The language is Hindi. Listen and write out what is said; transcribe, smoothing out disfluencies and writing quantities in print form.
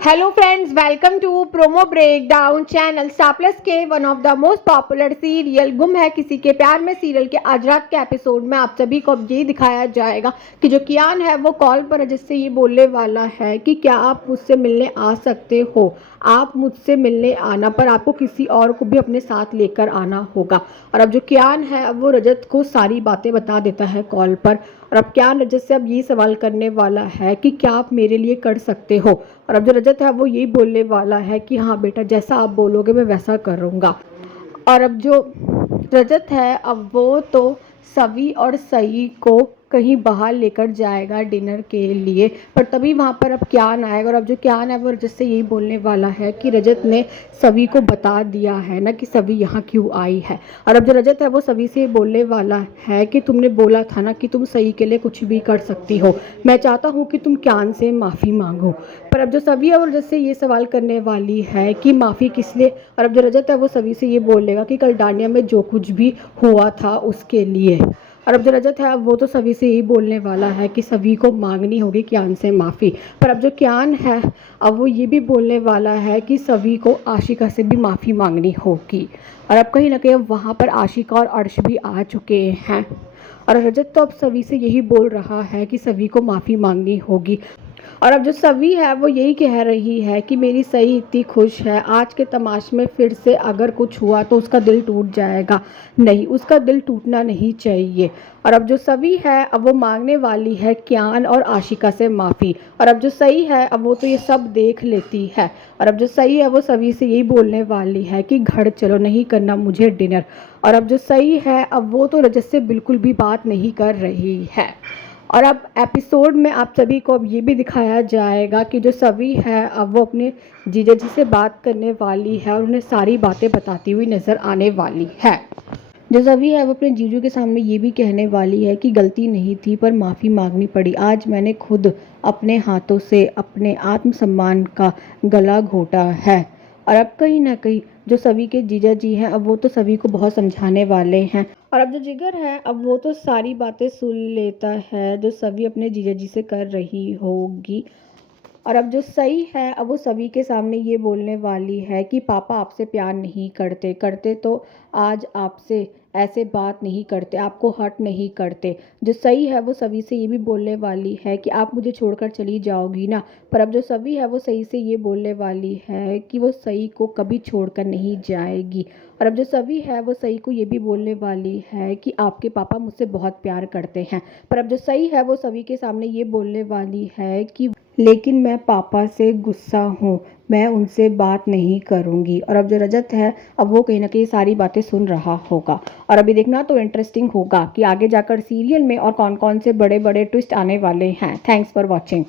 Hello friends, welcome to Promo Breakdown channel। Star Plus के one of the most popular serial Ghum Hai किसी के प्यार में सीरियल के आज रात के एपिसोड में आप सभी को अब ये दिखाया जाएगा कि जो कियान है वो कॉल पर जिससे ये बोलने वाला है कि क्या आप मुझसे मिलने आ सकते हो। आप मुझसे मिलने आना, पर आपको किसी और को भी अपने साथ लेकर आना होगा। और अब जो कियान है अब वो रजत को सारी बातें बता देता है कॉल पर। और अब कियान रजत से अब ये सवाल करने वाला है कि क्या आप मेरे लिए कर सकते हो। और अब जो रजत है वो यही बोलने वाला है कि हाँ बेटा, जैसा आप बोलोगे मैं वैसा करूँगा। और अब जो रजत है अब वो तो सवी और सई को कहीं बाहर लेकर जाएगा डिनर के लिए, पर तभी वहाँ पर अब कियान आएगा। और अब जो कियान है वो रजत से यही बोलने वाला है कि रजत ने सवी को बता दिया है ना कि सवी यहाँ क्यों आई है। और अब जो रजत है वो सवी से बोलने वाला है कि तुमने बोला था ना कि तुम सई के लिए कुछ भी कर सकती हो, मैं चाहता हूँ कि तुम कियान से माफ़ी मांगो। पर अब जो सवी है वो रजत से ये सवाल करने वाली है कि माफ़ी किस लिए। और अब जो रजत है वो सवी से ये बोलेगा कि कल डांडिया में जो कुछ भी हुआ था उसके लिए। और अब जो रजत है वो तो सभी से यही बोलने वाला है कि सभी को मांगनी होगी कियान से माफ़ी। पर अब जो कियान है अब वो ये भी बोलने वाला है कि सभी को आशिका से भी माफ़ी मांगनी होगी। और अब कहीं ना कहीं अब वहाँ पर आशिका और अर्श भी आ चुके हैं। और रजत तो अब सभी से यही बोल रहा है कि सभी को माफ़ी मांगनी होगी। और अब जो सवी है वो यही कह रही है कि मेरी सई इतनी खुश है, आज के तमाश में फिर से अगर कुछ हुआ तो उसका दिल टूट जाएगा। नहीं, उसका दिल टूटना नहीं चाहिए। और अब जो सवी है अब वो मांगने वाली है कियान और आशिका से माफ़ी। और अब जो सई है अब वो तो ये सब देख लेती है। और अब जो सई है वो सवी से यही बोलने वाली है कि घर चलो, नहीं करना मुझे डिनर। और अब जो सई है अब वो तो रजत से बिल्कुल भी बात नहीं कर रही है। और अब एपिसोड में आप सभी को अब ये भी दिखाया जाएगा कि जो सवी है अब वो अपने जीजा जी से बात करने वाली है और उन्हें सारी बातें बताती हुई नज़र आने वाली है। जो सवी है वो अपने जीजू के सामने ये भी कहने वाली है कि गलती नहीं थी पर माफ़ी मांगनी पड़ी। आज मैंने खुद अपने हाथों से अपने आत्मसम्मान का गला घोटा है। और अब कहीं ना कहीं जो सभी के जीजा जी हैं अब वो तो सभी को बहुत समझाने वाले हैं। और अब जो जिगर है अब वो तो सारी बातें सुन लेता है जो सभी अपने जीजा जी से कर रही होगी। और अब जो सई है अब वो सभी के सामने ये बोलने वाली है कि पापा आपसे प्यार नहीं करते, करते तो आज आपसे ऐसे बात नहीं करते, आपको हर्ट नहीं करते। जो सई है वो सभी से ये भी बोलने वाली है कि आप मुझे छोड़कर चली जाओगी ना। पर अब जो सभी है वो सई से ये बोलने वाली है कि वो सई को कभी छोड़कर नहीं जाएगी। और अब जो सभी है वो सई को ये भी बोलने वाली है कि आपके पापा मुझसे बहुत प्यार करते हैं। पर अब जो सई है वो सभी के सामने ये बोलने वाली है कि लेकिन मैं पापा से गुस्सा हूँ, मैं उनसे बात नहीं करूँगी। और अब जो रजत है अब वो कहीं ना कहीं सारी बातें सुन रहा होगा। और अभी देखना तो इंटरेस्टिंग होगा कि आगे जाकर सीरियल में और कौन कौन से बड़े बड़े ट्विस्ट आने वाले हैं। Thanks for watching.